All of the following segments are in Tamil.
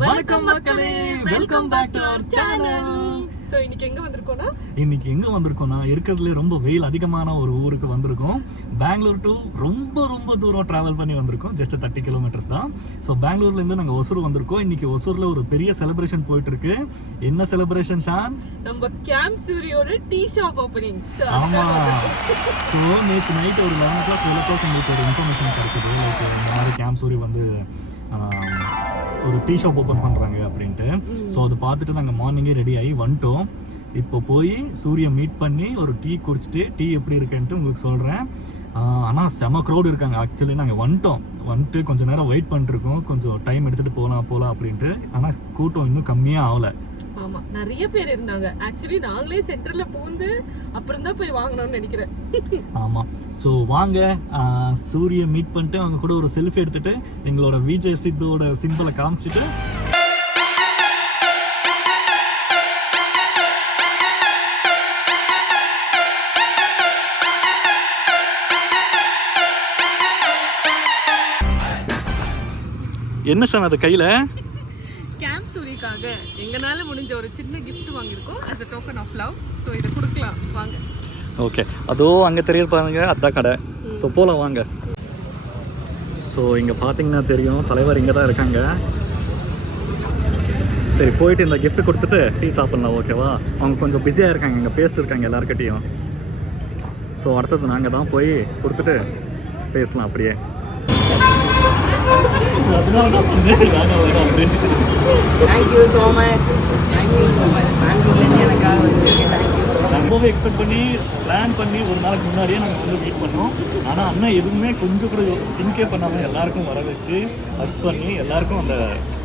வணக்கம் மக்களே, welcome back to our channel. So இன்னைக்கு எங்க வந்திருக்கோம்னா இருக்கிறதுல ரொம்ப வெயில் அதிகமான ஒரு ஊருக்கு வந்திருக்கோம். பெங்களூர் டு ரொம்ப தூரம் டிராவல் பண்ணி வந்திருக்கோம். ஜஸ்ட் 30 கிலோமீட்டர்ஸ் தான். ஸோ பெங்களூர்ல இருந்து நாங்கள் ஒசூர் வந்திருக்கோம். இன்னைக்கு ஒசூர்ல ஒரு பெரிய செலிப்ரேஷன் போயிட்டு இருக்கு. என்ன செலிப்ரேஷன் ஷான்? நம்ம கேம்ப் சூரியோட டீ ஷாப் ஓபனிங். ஆமா. ஸோ நேற்று நைட் ஒரு 11 o'clock 12 o'clock எங்களுக்கு ஒரு இன்ஃபர்மேஷன் கிடைச்சது. லைக் இந்த மாதிரி கேம்ப் சூரி வந்து ஒரு டீ ஷாப் ஓப்பன் பண்ணுறாங்க அப்படின்ட்டு. ஸோ அதை பார்த்துட்டு நாங்கள் மார்னிங்கே ரெடி ஆகி வந்துட்டோம். இப்போ போய் சூரிய மீட் பண்ணி ஒரு டீ குடிச்சிட்டு டீ எப்படி இருக்குன்ட்டு உங்களுக்கு சொல்கிறேன். ஆனால் செம க்ரௌட் இருக்காங்க. ஆக்சுவலி நாங்கள் வந்துட்டு கொஞ்சம் நேரம் வெயிட் பண்ணிட்டுருக்கோம். கொஞ்சம் டைம் எடுத்துகிட்டு போகலாம் அப்படின்ட்டு. ஆனால் கூட்டம் இன்னும் கம்மியாக ஆகலை. ஆமா, நிறைய பேர் இருந்தாங்க. ஆக்சுவலி நாங்களே சென்டர்ல பூந்து அப்புறம் தான் போய் வாங்கணும்னு நினைக்கிறேன். ஆமா. ஸோ வாங்க சூரிய மீட் பண்ணிட்டு அவங்க கூட ஒரு செல்ஃபி எடுத்துட்டு எங்களோட விஜய் சித்தோட சிம்பிளை காமிச்சிட்டு என்ன சார் அது கையில கேம்ப் சூரிக்காக எங்கனால முடிஞ்ச ஒரு சின்ன gift வாங்கியிருக்கோம் as a token of love. So இதை கொடுக்கலாம் வாங்க. ஓகே, அதோ அங்கே தெரிய பாருங்க, அதான் கடை. ஸோ போகலாம் வாங்க. ஸோ இங்கே பார்த்தீங்கன்னா தெரியும், தலைவர் இங்கே தான் இருக்காங்க. சரி, போயிட்டு இந்த gift கொடுத்துட்டு டீ சாப்பிட்லாம். ஓகேவா? அவங்க கொஞ்சம் பிஸியாக இருக்காங்க, இங்கே பேசிட்டு இருக்காங்க எல்லாருக்கிட்டையும். ஸோ அடுத்தது நாங்கள் தான் போய் கொடுத்துட்டு பேசலாம் அப்படியே. Thank you so much. பெங்களூர்லேருந்து எனக்காக ரொம்பவே எக்ஸ்பெக்ட் பண்ணி பிளான் பண்ணி ஒரு நாளைக்கு முன்னாடியே நாங்கள் வந்து மீட் பண்ணோம். ஆனால் அண்ணன் எதுவுமே கொஞ்சம் கூட திங்கே பண்ணாமல் எல்லாருக்கும் வர வச்சு ஒர்க் பண்ணி எல்லாருக்கும் அந்த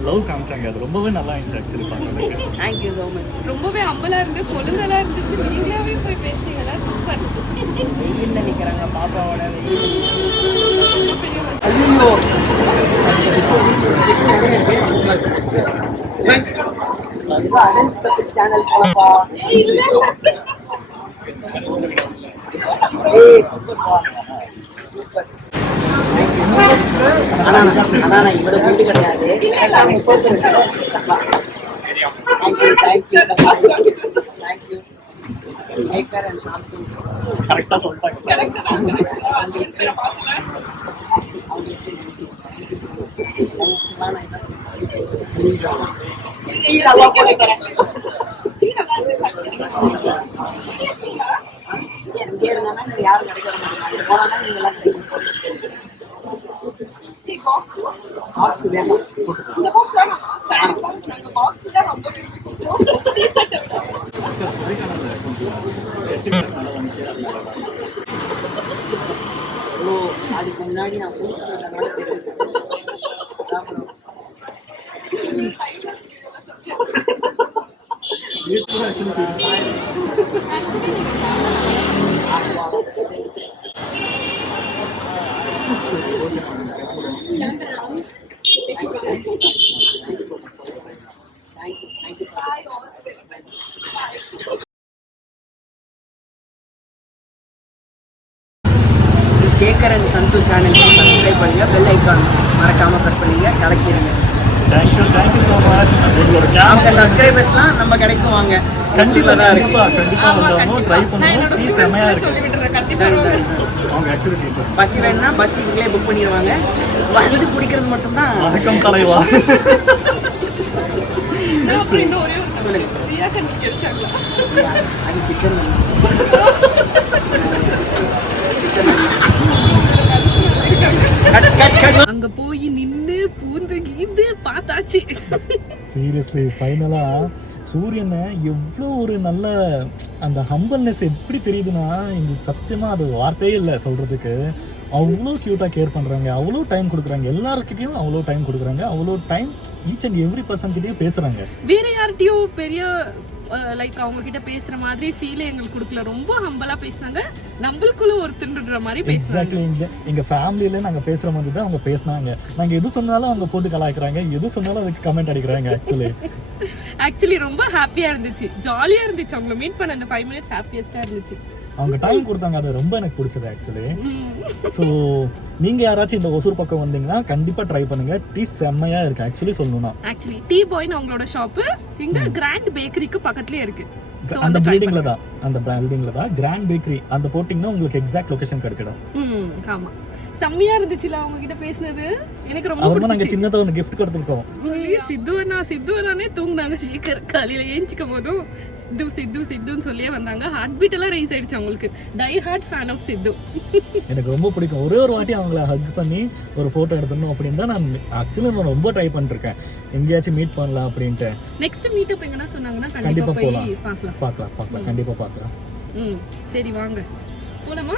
லவ் காமிச்சாங்க. அது ரொம்பவே நல்லா இருந்துச்சு ஆக்சுவலி பார்க்கறதுக்கு. Thank you so much. ரொம்பவே அம்பலா இருந்து பொழுதெல்லாம் இருந்துச்சு. நீங்களாவே போய் பேசுனீங்களா? சூப்பர். வெயில்ல நிற்கிறாங்க பாப்பாவோட. ஐயோ, அடல்ஸ் பத்தி சேனல் போலப்பா. சூப்பர்ப்பா, சூப்பர். ஆனா நான் இவ்வளவு குண்டு கிடையாது. தேங்க்யூ சேகர் அண்ட் சாந்து. கரெக்டாக சொல்லிட்டாங்க. இங்கே இருந்தா நீங்க யாரும் கிடைக்க மாட்டாங்க. போனா நீங்க எல்லாம் பாக்ஸ் வேணும். அதுக்கு முன்னாடி நான் சேகர் அண்ட் சந்து சேனலுக்கு சப்ஸ்கிரைப் பண்ணுங்க, பெல் ஐக்கான் மறக்காம ப்ரெஸ் பண்ணுங்க, கிடைக்கிறீங்க. Thank you so much. அவங்க சப்ஸ்கிரைபர்ஸ்லாம் நம்ம கிடைக்கும். வாங்க, கண்டிப்பாக வந்தோம், ட்ரை பண்ணுவோம். டீ செம்மையாக இருக்குது. அவங்க ஆக்சுவலி பஸ் வேணும்னா பஸ் இவங்களே புக் பண்ணிடுவாங்க. வந்து குடிக்கிறது மட்டும்தான். வணக்கம் தலைவா. அது சிக்கன் அங்க போய் நின்று பூந்து கீந்து பார்த்தாச்சு. சீரியஸ்லி ஃபைனலா சூரியனை எவ்வளோ ஒரு நல்ல அந்த ஹம்பிள்னஸ் எப்படி தெரியுதுன்னா எங்களுக்கு சத்தியமாக அது வார்த்தையே இல்லை சொல்கிறதுக்கு. அவ்வளோ க்யூட்டாக கேர் பண்ணுறாங்க, அவ்வளோ டைம் கொடுக்குறாங்க, எல்லாருக்கிட்டையும் அவ்வளோ டைம் கொடுக்குறாங்க, அவ்வளோ டைம் ஈச் அண்ட் எவ்ரி பர்சன்கிட்டையும் பேசுகிறாங்க. வேற யார்கிட்டயும் பெரிய லைக் அவங்க கிட்ட பேசுற மாதிரி ஃபீல் எங்களுக்கு கொடுக்கல. ரொம்ப ஹம்பலா பேசினாங்க, நம்மளுக்குள்ள ஒருத்தன்ற மாதிரி பேசுறாங்க. எக்ஸாக்ட்லி எங்க ஃபேமிலியில நாங்க பேசுற மாதிரி தான் அவங்க பேசினாங்க. நாங்க எது சொன்னாலும் அவங்க போட்டு கலாய்க்கிறாங்க, எது சொன்னாலும் அதுக்கு கமெண்ட் அடிக்கிறாங்க. ஆக்சுவலி ரொம்ப ஹாப்பியா இருந்துச்சு, ஜாலியா இருந்துச்சு. அவங்கள மீட் பண்ண அந்த 5 minutes ஹாப்பியஸ்டா இருந்துச்சு. அவங்க டைம் கொடுத்தாங்க, அது ரொம்ப எனக்கு பிடிச்சது ஆக்சுவலி. ஸோ நீங்க யாராச்சும் இந்த ஒசூர் பக்கம் வந்தீங்கன்னா கண்டிப்பா ட்ரை பண்ணுங்க. டீ செம்மையா இருக்கு ஆக்சுவலி சொல்லணும்னா. ஆக்சுவலி டீ பாய்னு அவங்களோட ஷாப்பு இங்க கிராண்ட் பேக்கரிக்கு பக்கத்துலயே இருக்கு. அந்த பில்டிங்ல தான் கிராண்ட் பேக்கரி. அந்த போட்டிங்கன்னா உங்களுக்கு எக்ஸாக்ட் லொகேஷன் கிடைச்சிடும். ஆமா, செம்மையா இருந்துச்சுல அவங்க கிட்ட பேசினது. எனக்கு ரொம்ப அப்புறமா நாங்க சின்னதா ஒரு gift கொடுத்திருக்கோம். சித்துவனானே தூங்குனாங்க. சீக்கிரம் காலையில ஏஞ்சிக்கும் போதும் சித்துன்னு சொல்லியே வந்தாங்க. ஹார்ட் பீட் எல்லாம் ரைஸ் ஆயிடுச்சு அவங்களுக்கு. டை ஹார்ட் ஃபேன் ஆஃப் சித்து. எனக்கு ரொம்ப பிடிக்கும். ஒரே ஒரு வாட்டி அவங்கள ஹக் பண்ணி ஒரு போட்டோ எடுத்துடணும் அப்படின்னு தான் நான் ஆக்சுவலி ரொம்ப ட்ரை பண்ணிருக்கேன். எங்கேயாச்சும் மீட் பண்ணலாம் அப்படின்ட்டு. நெக்ஸ்ட் மீட் அப் எங்கன்னா சொன்னாங்கன்னா கண்டிப்பா போய் பார்க்கலாம் கண்டிப்பா பார்க்கலாம். சரி வாங்க போலாமா?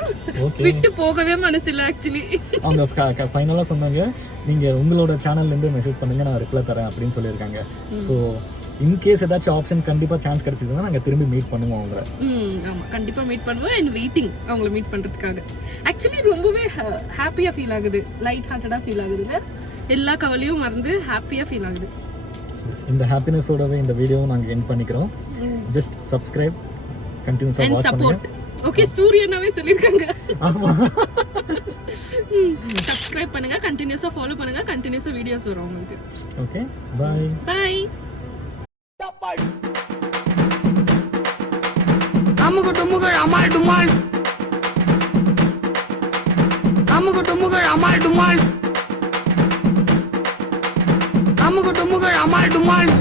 விட்டு போகவே மனசு இல்ல ஆக்சுவலி. அவங்க ஃபைனலா சொன்னாங்க, நீங்க உங்களோட சேனல்ல இருந்து மெசேஜ் பண்ணுங்க, நான் ரிப்ளை தரேன் அப்படின்னு சொல்லியிருக்காங்க. ஸோ இன்கேஸ் ஏதாச்சும் ஆப்ஷன் கண்டிப்பா சான்ஸ் கிடைச்சதுன்னா நாங்க திரும்பி மீட் பண்ணுவோம் அவங்கள. ஆமா கண்டிப்பா மீட் பண்ணுவோம். அண்ட் வெயிட்டிங் அவங்கள மீட் பண்றதுக்காக. ஆக்சுவலி ரொம்பவே ஹாப்பியா ஃபீல் ஆகுது, லைட் ஹார்ட்டடா ஃபீல் ஆகுதுல. எல்லா கவலையும் மறந்து ஹாப்பியா ஃபீல் ஆகுது. இந்த ஹாப்பினஸோடவே இந்த வீடியோவை நாங்க எண்ட் பண்ணிக்கிறோம். ஜஸ்ட் சப்ஸ்கிரைப், கண்டினியூஸா வாட்ச் பண்ணுங்க. ஓகே, சூரியனாவே சொல்லிருக்காங்க. ஆமா, சப்ஸ்கிரைப் பண்ணுங்க, கண்டினியூஸா ஃபாலோ பண்ணுங்க, கண்டினியூஸா வீடியோஸ் வரும் உங்களுக்கு. Okay, bye bye. அமுகு டுமுகு அமால் டுமால், அமுகு டுமுகு அமால் டுமால், அமுகு டுமுகு அமால் டுமால்.